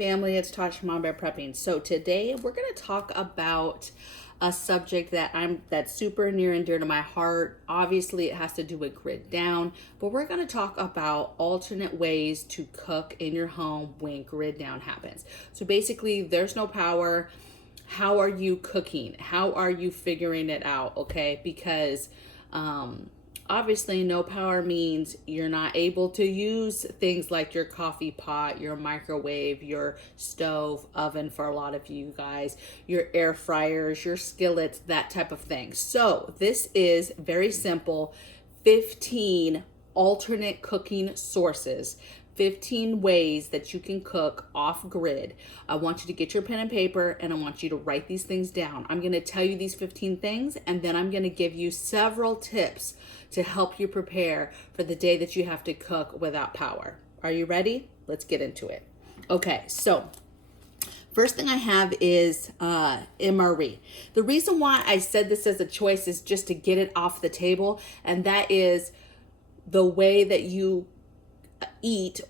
family, it's Tasha MAMABEAR Prepping. So today we're going to talk about a subject that's super near and dear to my heart. Obviously it has to do with grid down, but we're going to talk about alternate ways to cook in your home when grid down happens. So basically there's no power. How are you cooking? How are you figuring it out? Okay, because obviously no power means you're not able to use things like your coffee pot, your microwave, your stove, oven for a lot of you guys, your air fryers, your skillets, that type of thing. So this is very simple, 15 alternate cooking sources, 15 ways that you can cook off grid. I want you to get your pen and paper and I want you to write these things down. I'm going to tell you these 15 things and then I'm going to give you several tips to help you prepare for the day that you have to cook without power. Are you ready? Let's get into it. Okay, so first thing I have is MRE. The reason why I said this as a choice is just to get it off the table, and that is the way that you eat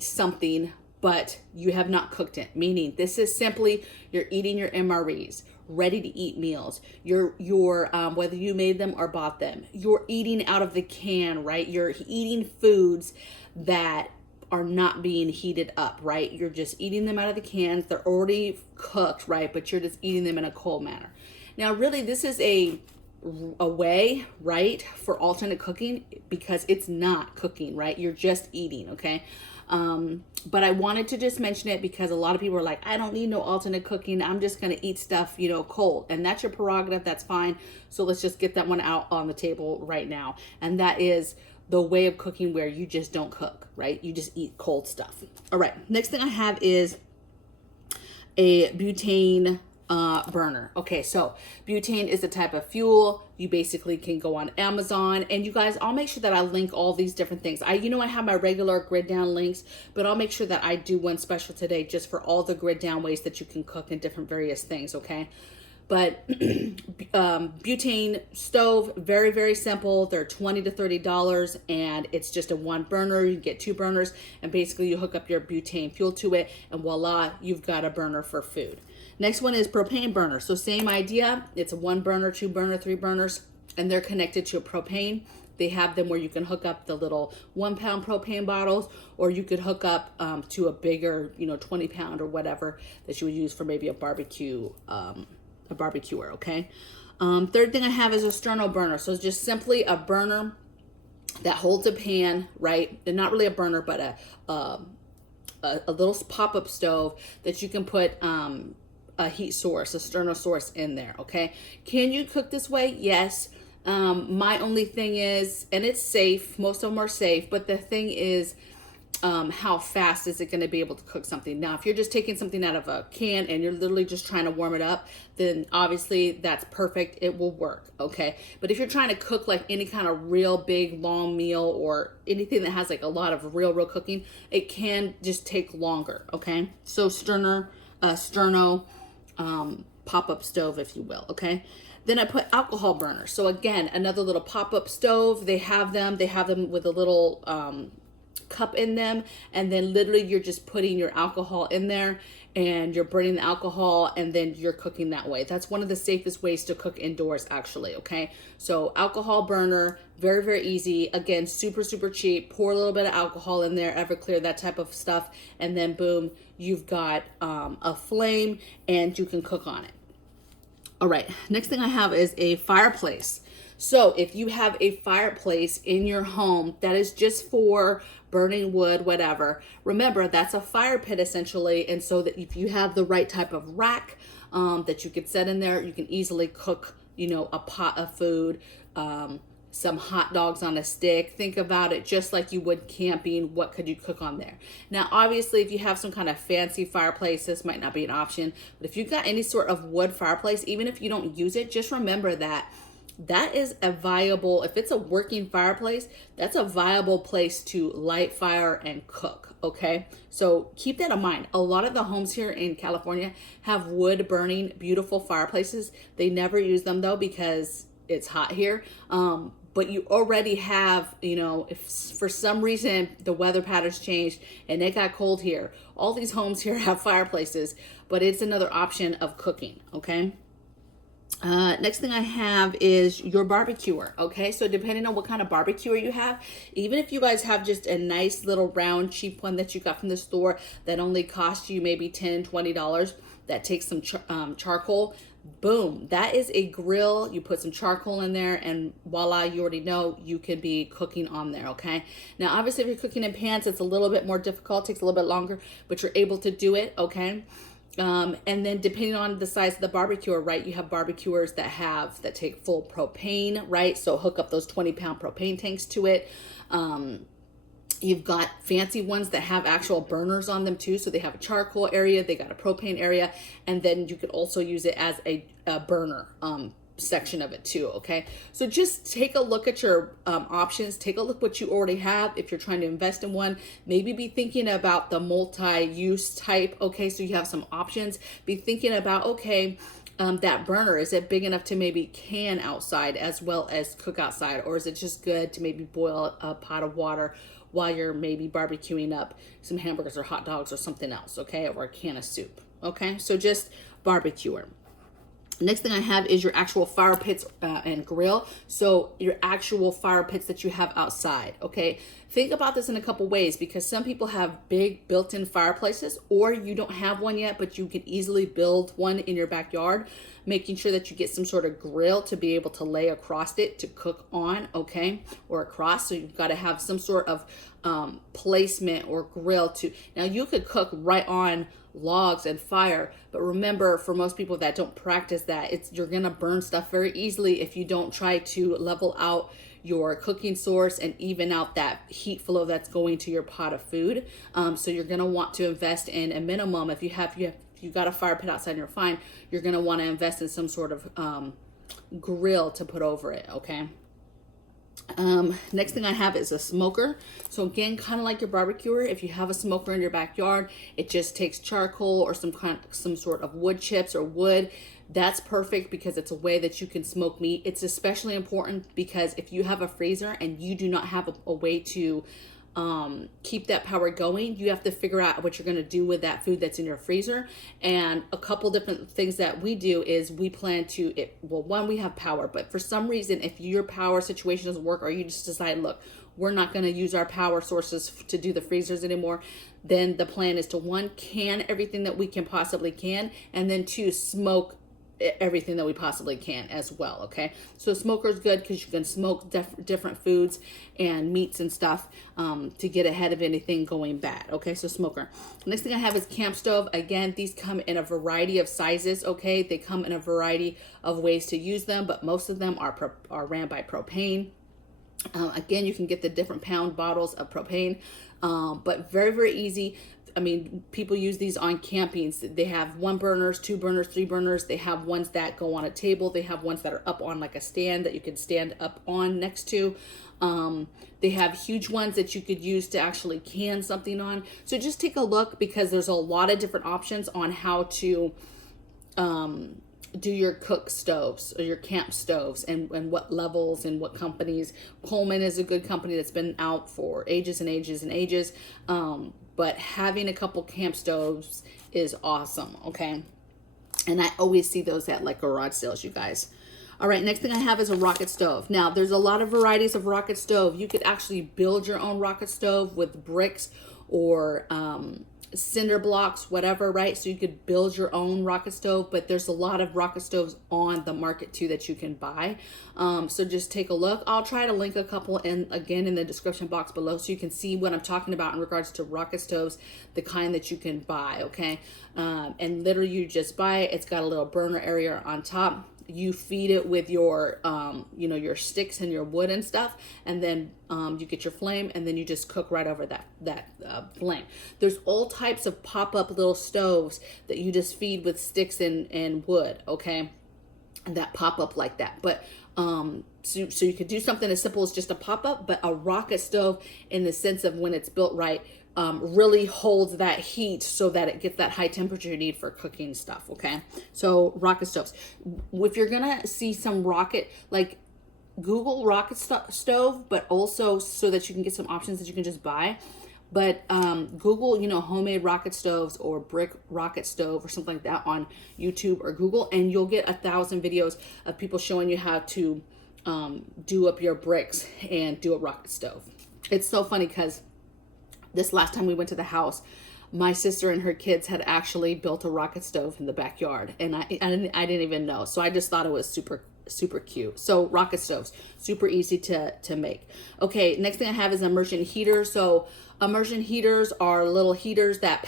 something but you have not cooked it, meaning this is simply you're eating your MREs, ready to eat meals. You're whether you made them or bought them, you're eating out of the can, right? You're eating foods that are not being heated up, right? You're just eating them out of the cans. They're already cooked, right? But you're just eating them in a cold manner. Now really this is a way, right, for alternate cooking, because it's not cooking, right? You're just eating, okay? But I wanted to just mention it because a lot of people are like, I don't need no alternate cooking. I'm just going to eat stuff, cold. And that's your prerogative. That's fine. So let's just get that one out on the table right now. And that is the way of cooking where you just don't cook, right? You just eat cold stuff. All right. Next thing I have is a butane burner. Okay, so butane is a type of fuel. You basically can go on Amazon, and you guys, I'll make sure that I link all these different things. I have my regular grid down links, but I'll make sure that I do one special today just for all the grid down ways that you can cook in different various things, okay? But butane stove, very, very simple. They're $20 to $30, and it's just a one burner. You get two burners, and basically you hook up your butane fuel to it, and voila, you've got a burner for food. Next one is propane burner. So same idea. It's a one burner, two burner, three burners, and they're connected to a propane. They have them where you can hook up the little 1 pound propane bottles, or you could hook up to a bigger, 20 pound or whatever that you would use for maybe a barbecue, a barbecuer, okay? Third thing I have is a sterno burner. So it's just simply a burner that holds a pan, right? And not really a burner, but a little pop-up stove that you can put a heat source, a sterno source in there, okay? Can you cook this way? Yes. My only thing is, and it's safe, most of them are safe, but the thing is, how fast is it going to be able to cook something? Now, if you're just taking something out of a can and you're literally just trying to warm it up, then obviously that's perfect. It will work, okay? But if you're trying to cook like any kind of real big long meal or anything that has like a lot of real cooking, it can just take longer, okay? So sterno pop-up stove, if you will, okay? Then I put alcohol burner. So again, another little pop-up stove. They have them with a little cup in them, and then literally you're just putting your alcohol in there and you're burning the alcohol and then you're cooking that way. That's one of the safest ways to cook indoors actually, okay? So alcohol burner, very, very easy. Again, super, super cheap. Pour a little bit of alcohol in there, Everclear, that type of stuff, and then boom, you've got a flame and you can cook on it. All right, next thing I have is a fireplace. So if you have a fireplace in your home that is just for burning wood, whatever, remember that's a fire pit essentially. And so that if you have the right type of rack that you could set in there, you can easily cook, a pot of food, some hot dogs on a stick. Think about it just like you would camping. What could you cook on there? Now, obviously, if you have some kind of fancy fireplace, this might not be an option. But if you've got any sort of wood fireplace, even if you don't use it, just remember that is a viable, if it's a working fireplace, that's a viable place to light fire and cook, okay? So keep that in mind. A lot of the homes here in California have wood burning, beautiful fireplaces. They never use them though because it's hot here. but you already have, you know, if for some reason the weather patterns changed and it got cold here, all these homes here have fireplaces, but it's another option of cooking, okay? Next thing I have is your barbecuer, okay? So depending on what kind of barbecuer you have, even if you guys have just a nice little round cheap one that you got from the store that only cost you maybe $10, $20, that takes some charcoal, boom, that is a grill. You put some charcoal in there and voila, you already know you can be cooking on there, okay? Now, obviously, if you're cooking in pans, it's a little bit more difficult, takes a little bit longer, but you're able to do it, okay? And then depending on the size of the barbecue, right, you have barbecuers that take full propane, right? So hook up those 20-pound propane tanks to it. You've got fancy ones that have actual burners on them too. So they have a charcoal area, they got a propane area, and then you could also use it as a burner section of it too, okay? So just take a look at your options. Take a look what you already have. If you're trying to invest in one, maybe be thinking about the multi-use type, okay? So you have some options. Be thinking about, okay, that burner, is it big enough to maybe can outside as well as cook outside? Or is it just good to maybe boil a pot of water while you're maybe barbecuing up some hamburgers or hot dogs or something else, okay? Or a can of soup, okay? So just barbecuer. Next thing I have is your actual fire pits and grill. So your actual fire pits that you have outside, okay? Think about this in a couple ways, because some people have big built-in fireplaces, or you don't have one yet, but you can easily build one in your backyard, making sure that you get some sort of grill to be able to lay across it to cook on, okay? Or across, so you've got to have some sort of placement or grill to, now you could cook right on logs and fire, but remember, for most people that don't practice that, you're gonna burn stuff very easily if you don't try to level out your cooking source and even out that heat flow that's going to your pot of food. So you're gonna want to invest in a minimum. If you got a fire pit outside and you're fine, you're gonna want to invest in some sort of grill to put over it, okay? Next thing I have is a smoker. So again, kind of like your barbecuer, if you have a smoker in your backyard, it just takes charcoal or some sort of wood chips or wood. That's perfect because it's a way that you can smoke meat. It's especially important because if you have a freezer and you do not have a way to keep that power going, you have to figure out what you're going to do with that food that's in your freezer. And a couple different things that we do is we plan to, one, we have power, but for some reason, if your power situation doesn't work, or you just decide, look, we're not going to use our power sources to do the freezers anymore, then the plan is to, one, can everything that we can possibly can, and then two, smoke everything that we possibly can as well, okay? So smoker is good because you can smoke different foods and meats and stuff to get ahead of anything going bad, okay? So smoker. Next thing I have is camp stove. Again, these come in a variety of sizes, okay? They come in a variety of ways to use them, but most of them are ran by propane. Again, you can get the different pound bottles of propane, but very, very easy. I mean, people use these on campings. They have 1 burners, 2 burners, 3 burners. They have ones that go on a table. They have ones that are up on like a stand that you can stand up on next to. They have huge ones that you could use to actually can something on. So just take a look, because there's a lot of different options on how to do your cook stoves or your camp stoves, and what levels and what companies. Coleman is a good company that's been out for ages and ages and ages. But having a couple camp stoves is awesome, okay? And I always see those at like garage sales, you guys. All right, next thing I have is a rocket stove. Now, there's a lot of varieties of rocket stove. You could actually build your own rocket stove with bricks or cinder blocks, whatever, right? So you could build your own rocket stove, but there's a lot of rocket stoves on the market too that you can buy. So just take a look. I'll try to link a couple in the description box below, so you can see what I'm talking about in regards to rocket stoves, the kind that you can buy, okay? And literally you just buy it. It's got a little burner area on top. You feed it with your, your sticks and your wood and stuff, and then you get your flame, and then you just cook right over that flame. There's all types of pop-up little stoves that you just feed with sticks and wood, okay, and that pop up like that. But so you could do something as simple as just a pop-up, but a rocket stove, in the sense of when it's built right, really holds that heat so that it gets that high temperature you need for cooking stuff, okay? So rocket stoves. If you're gonna see some rocket, like Google rocket stove, but also so that you can get some options that you can just buy. But Google, homemade rocket stoves or brick rocket stove or something like that on YouTube or Google, and you'll get 1,000 videos of people showing you how to do up your bricks and do a rocket stove. It's so funny because this last time we went to the house, my sister and her kids had actually built a rocket stove in the backyard, and I didn't even know. So I just thought it was super cute. So rocket stoves, super easy to make. Okay, next thing I have is immersion heater. So immersion heaters are little heaters that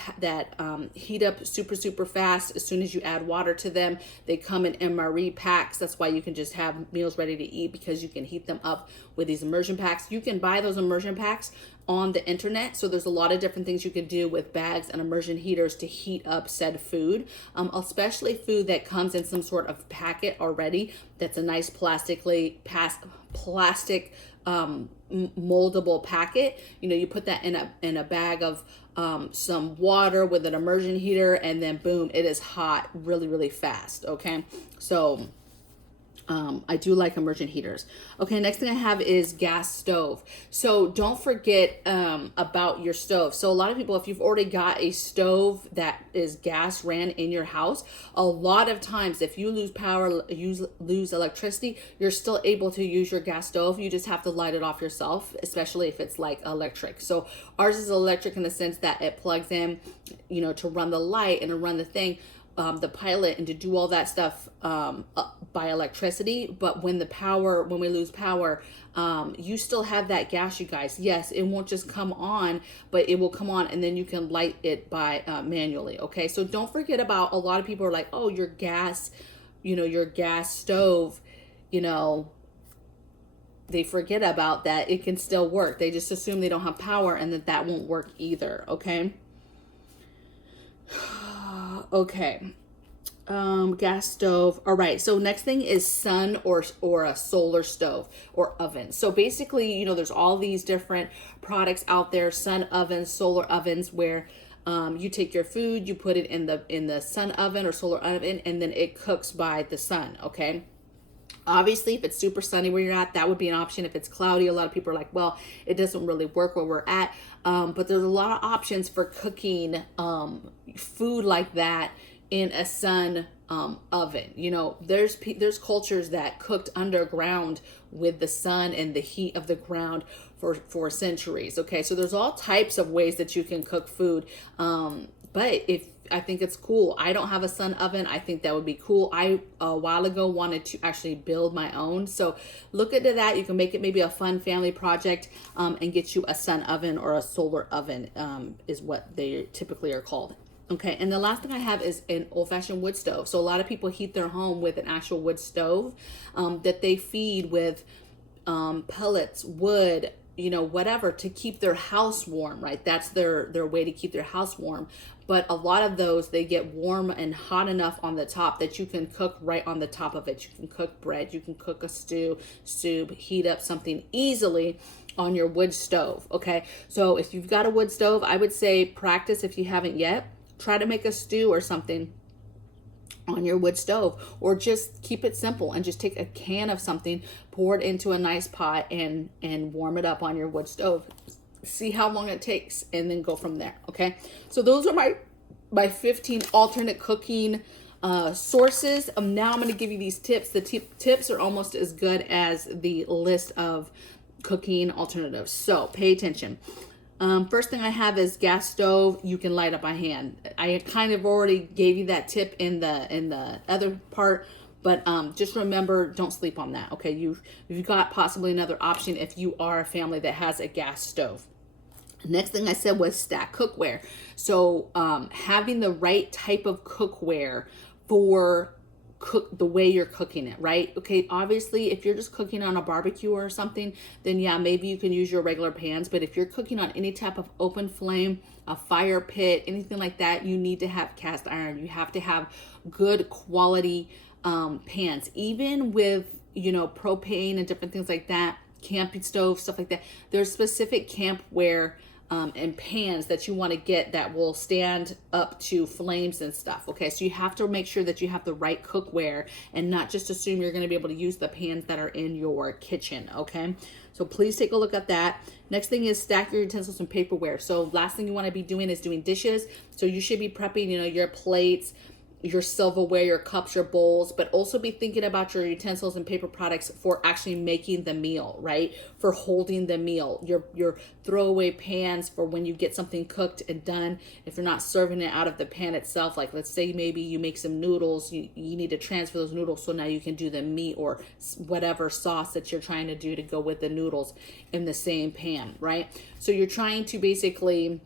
heat up super fast as soon as you add water to them. They come in MRE packs. That's why you can just have meals ready to eat, because you can heat them up with these immersion packs. You can buy those immersion packs on the internet. So there's a lot of different things you can do with bags and immersion heaters to heat up said food, especially food that comes in some sort of packet already. That's a nice plastic moldable packet. You put that in a bag of some water with an immersion heater, and then boom, it is hot really fast. Okay, so I do like immersion heaters. Okay, next thing I have is gas stove. So don't forget about your stove. So a lot of people, if you've already got a stove that is gas ran in your house, a lot of times if you lose power, lose electricity, you're still able to use your gas stove. You just have to light it off yourself, especially if it's like electric. So ours is electric in the sense that it plugs in, to run the light and to run the thing. The pilot, and to do all that stuff by electricity. But when we lose power, you still have that gas, you guys. Yes, it won't just come on, but it will come on, and then you can light it by manually. Okay, so don't forget about, a lot of people are like, oh, your gas stove, they forget about that. It can still work. They just assume they don't have power, and that won't work either. Okay. Okay, gas stove. All right, so next thing is sun or a solar stove or oven. So basically, there's all these different products out there, sun ovens, solar ovens, where you take your food, you put it in the sun oven or solar oven, and then it cooks by the sun. Okay. Obviously, if it's super sunny where you're at, that would be an option. If it's cloudy, a lot of people are like, well, it doesn't really work where we're at. But there's a lot of options for cooking food like that in a sun oven. There's cultures that cooked underground with the sun and the heat of the ground for centuries. Okay, so there's all types of ways that you can cook food. But I think it's cool. I don't have a sun oven. I think that would be cool. I, a while ago, wanted to actually build my own. So look into that. You can make it maybe a fun family project and get you a sun oven or a solar oven is what they typically are called. Okay, and the last thing I have is an old-fashioned wood stove. So a lot of people heat their home with an actual wood stove that they feed with pellets, wood, whatever, to keep their house warm, right? That's their way to keep their house warm. But a lot of those, they get warm and hot enough on the top that you can cook right on the top of it. You can cook bread, you can cook a stew, soup, heat up something easily on your wood stove. Okay, so if you've got a wood stove, I would say practice if you haven't yet. Try to make a stew or something on your wood stove, or just keep it simple and just take a can of something, pour it into a nice pot, and warm it up on your wood stove. See how long it takes, and then go from there. Okay, so those are my 15 alternate cooking sources. Now I'm going to give you these tips. The tips are almost as good as the list of cooking alternatives, so pay attention. First thing I have is gas stove. You can light up by hand. I kind of already gave you that tip in the other part, but just remember, don't sleep on that. Okay, you've got possibly another option if you are a family that has a gas stove. Next thing I said was stack cookware. So having the right type of cookware for the way you're cooking it, right? Okay, obviously if you're just cooking on a barbecue or something, then yeah, maybe you can use your regular pans. But if you're cooking on any type of open flame, a fire pit, anything like that, you need to have cast iron. You have to have good quality pans. Even with propane and different things like that, camping stove, stuff like that, there's specific campware and pans that you want to get that will stand up to flames and stuff. Okay, so you have to make sure that you have the right cookware and not just assume you're going to be able to use the pans that are in your kitchen. Okay, so please take a look at that. Next thing is stack your utensils and paperware. So last thing you want to be doing is doing dishes. So you should be prepping, you know, your plates, your silverware, your cups, your bowls, but also be thinking about your utensils and paper products for actually making the meal, right? For holding the meal, your throwaway pans for when you get something cooked and done. If you're not serving it out of the pan itself, like let's say maybe you make some noodles, you need to transfer those noodles so now you can do the meat or whatever sauce that you're trying to do to go with the noodles in the same pan, right? So you're trying to basically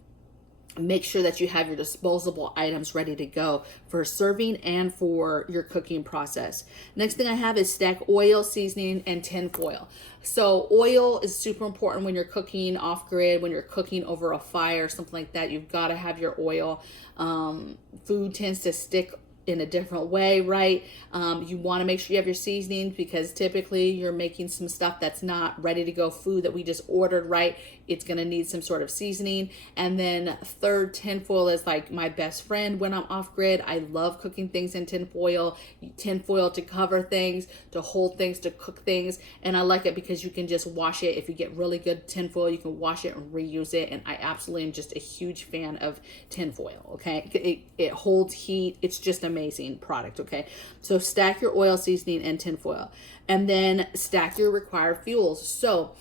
make sure that you have your disposable items ready to go for serving and for your cooking process. Next thing I have is stack oil, seasoning, and tin foil. So oil is super important when you're cooking off grid, when you're cooking over a fire, something like that. You've got to have your oil. Food tends to stick in a different way, right? You want to make sure you have your seasonings because typically you're making some stuff that's not ready to go food that we just ordered, right? It's going to need some sort of seasoning. And then third, tinfoil is like my best friend when I'm off grid. I love cooking things in tinfoil to cover things, to hold things, to cook things. And I like it because you can just wash it. If you get really good tinfoil, you can wash it and reuse it. And I absolutely am just a huge fan of tinfoil, okay? It holds heat. It's just amazing product, okay? So stack your oil, seasoning, and tinfoil. And then stack your required fuels. So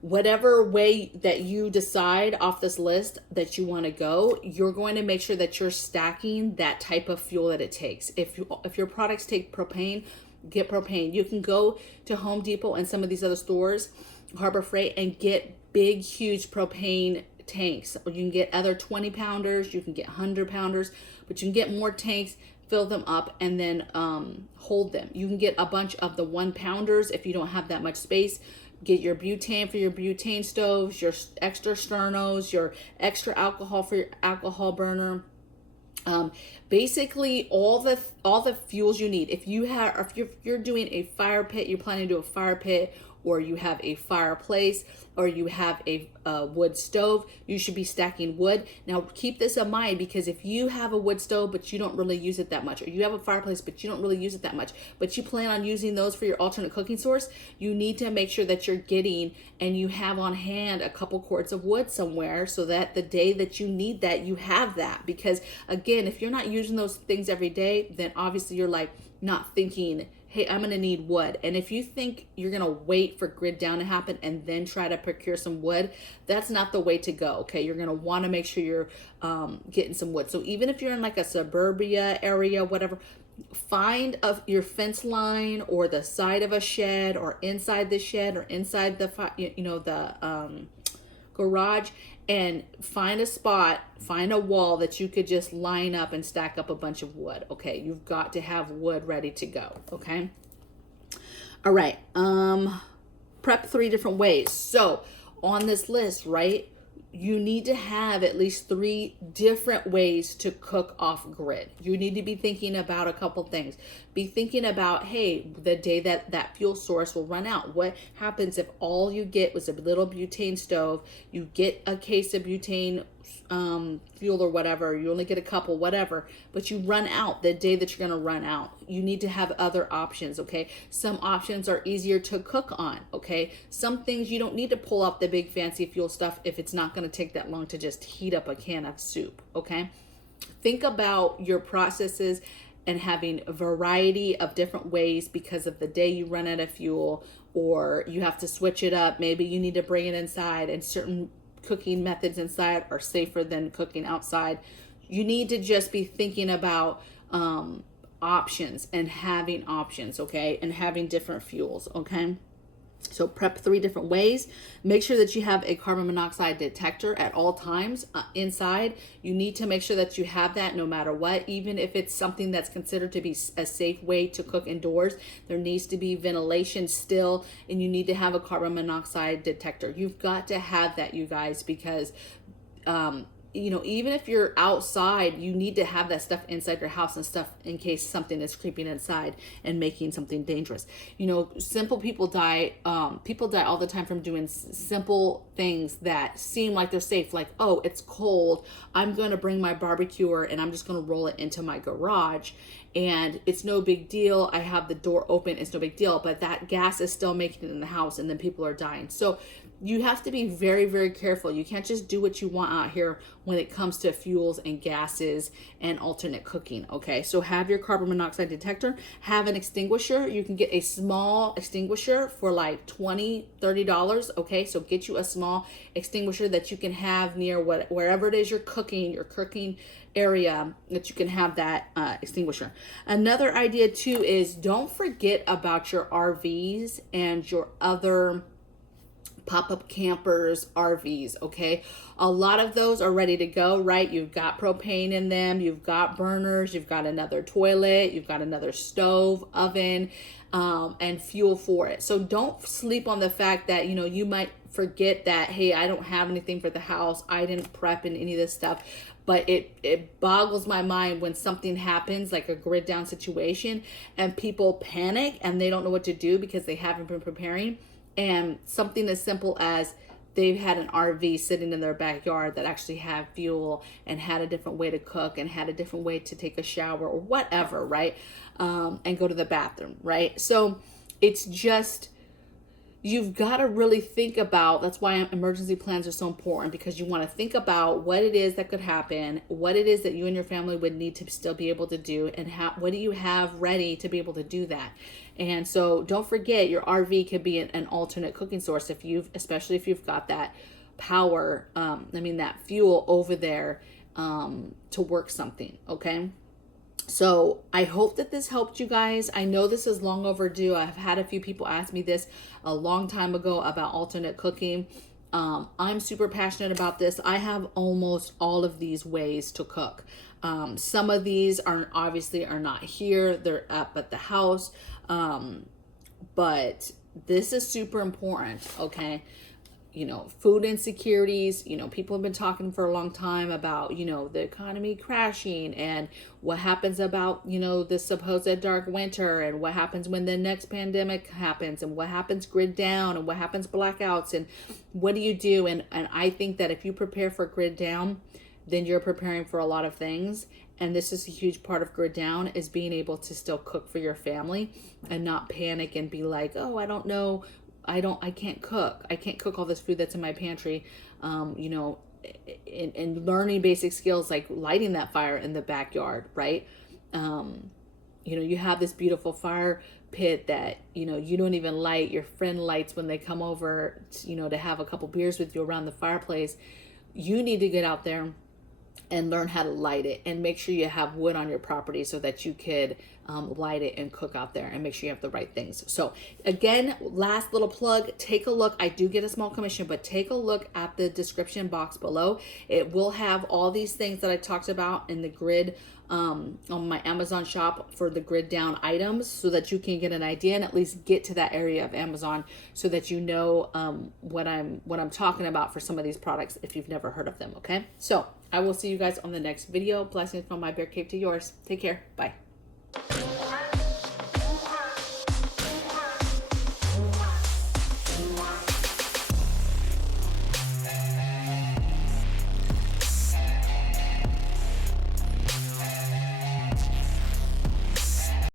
whatever way that you decide off this list that you want to go, you're going to make sure that you're stacking that type of fuel that it takes. If your products take propane, get propane. You can go to Home Depot and some of these other stores, Harbor Freight, and get big, huge propane tanks. You can get other 20 pounders, you can get 100 pounders, but you can get more tanks, fill them up, and then hold them. You can get a bunch of the 1 pounders if you don't have that much space. Get your butane for your butane stoves, your extra sternos, your extra alcohol for your alcohol burner. Basically all the fuels you need. If you're doing a fire pit, you're planning to do a fire pit, or you have a fireplace, or you have a wood stove, you should be stacking wood. Now keep this in mind, because if you have a wood stove but you don't really use it that much, or you have a fireplace but you don't really use it that much, but you plan on using those for your alternate cooking source, you need to make sure that you're getting and you have on hand a couple cords of wood somewhere so that the day that you need that, you have that. Because again, if you're not using those things every day, then obviously you're like not thinking, hey, I'm gonna need wood. And if you think you're gonna wait for grid down to happen and then try to procure some wood, that's not the way to go, okay? You're gonna wanna make sure you're getting some wood. So even if you're in like a suburbia area, whatever, find your fence line or the side of a shed or inside the shed or inside the, garage, and find a spot, find a wall that you could just line up and stack up a bunch of wood, okay? You've got to have wood ready to go, okay? All right, prep 3 different ways. So on this list, right, you need to have at least 3 different ways to cook off grid. You need to be thinking about a couple things. Be thinking about, hey, the day that fuel source will run out. What happens if all you get was a little butane stove, you get a case of butane fuel or whatever, you only get a couple, whatever, but you run out the day that you're going to run out. You need to have other options, okay? Some options are easier to cook on, okay? Some things you don't need to pull out the big fancy fuel stuff if it's not going to take that long to just heat up a can of soup, okay? Think about your processes and having a variety of different ways because of the day you run out of fuel, or you have to switch it up. Maybe you need to bring it inside, and certain cooking methods inside are safer than cooking outside. You need to just be thinking about options and having options, okay? And having different fuels, okay? So prep 3 different ways. Make sure that you have a carbon monoxide detector at all times inside. You need to make sure that you have that no matter what, even if it's something that's considered to be a safe way to cook indoors. There needs to be ventilation still, and you need to have a carbon monoxide detector. You've got to have that, you guys, because you know, even if you're outside, you need to have that stuff inside your house and stuff in case something is creeping inside and making something dangerous. You know, simple people die. People die all the time from doing simple things that seem like they're safe. Like, oh, it's cold, I'm going to bring my barbecuer and I'm just going to roll it into my garage. And it's no big deal. I have the door open. It's no big deal. But that gas is still making it in the house and then people are dying. So you have to be very, very careful. You can't just do what you want out here when it comes to fuels and gases and alternate cooking, okay? So have your carbon monoxide detector, have an extinguisher. You can get a small extinguisher for like $20, $30, okay? So get you a small extinguisher that you can have near wherever it is your cooking area, that you can have that extinguisher. Another idea too is don't forget about your RVs and your other pop-up campers, RVs, okay? A lot of those are ready to go, right? You've got propane in them, you've got burners, you've got another toilet, you've got another stove, oven, and fuel for it. So don't sleep on the fact that, you know, you might forget that, hey, I don't have anything for the house, I didn't prep in any of this stuff. But it boggles my mind when something happens, like a grid down situation, and people panic and they don't know what to do because they haven't been preparing. And something as simple as they've had an RV sitting in their backyard that actually had fuel and had a different way to cook and had a different way to take a shower or whatever, right? And go to the bathroom, right? So it's just, you've got to really think about, that's why emergency plans are so important, because you want to think about what it is that could happen, what it is that you and your family would need to still be able to do, and what do you have ready to be able to do that. And so don't forget, your RV could be an alternate cooking source especially if you've got that power, that fuel over there to work something, okay? So I hope that this helped you guys. I know this is long overdue. I've had a few people ask me this a long time ago about alternate cooking. I'm super passionate about this. I have almost all of these ways to cook. Some of these are not here. They're up at the house. But this is super important, okay? You know, food insecurities, you know, people have been talking for a long time about, you know, the economy crashing and what happens about, you know, the supposed dark winter and what happens when the next pandemic happens and what happens grid down and what happens blackouts and what do you do? And I think that if you prepare for grid down, then you're preparing for a lot of things. And this is a huge part of grid down, is being able to still cook for your family and not panic and be like, oh, I don't know. I can't cook. I can't cook all this food that's in my pantry. You know, and learning basic skills like lighting that fire in the backyard, right? You know, you have this beautiful fire pit that, you know, you don't even light. Your friend lights when they come over, you know, to have a couple beers with you around the fireplace. You need to get out there and learn how to light it, and make sure you have wood on your property so that you could light it and cook out there, and make sure you have the right things. So again, last little plug, take a look. I do get a small commission, but take a look at the description box below. It will have all these things that I talked about in the grid on my Amazon shop for the grid down items, so that you can get an idea and at least get to that area of Amazon so that you know what I'm talking about for some of these products if you've never heard of them, okay? So I will see you guys on the next video. Blessings from my bear cave to yours. Take care. Bye.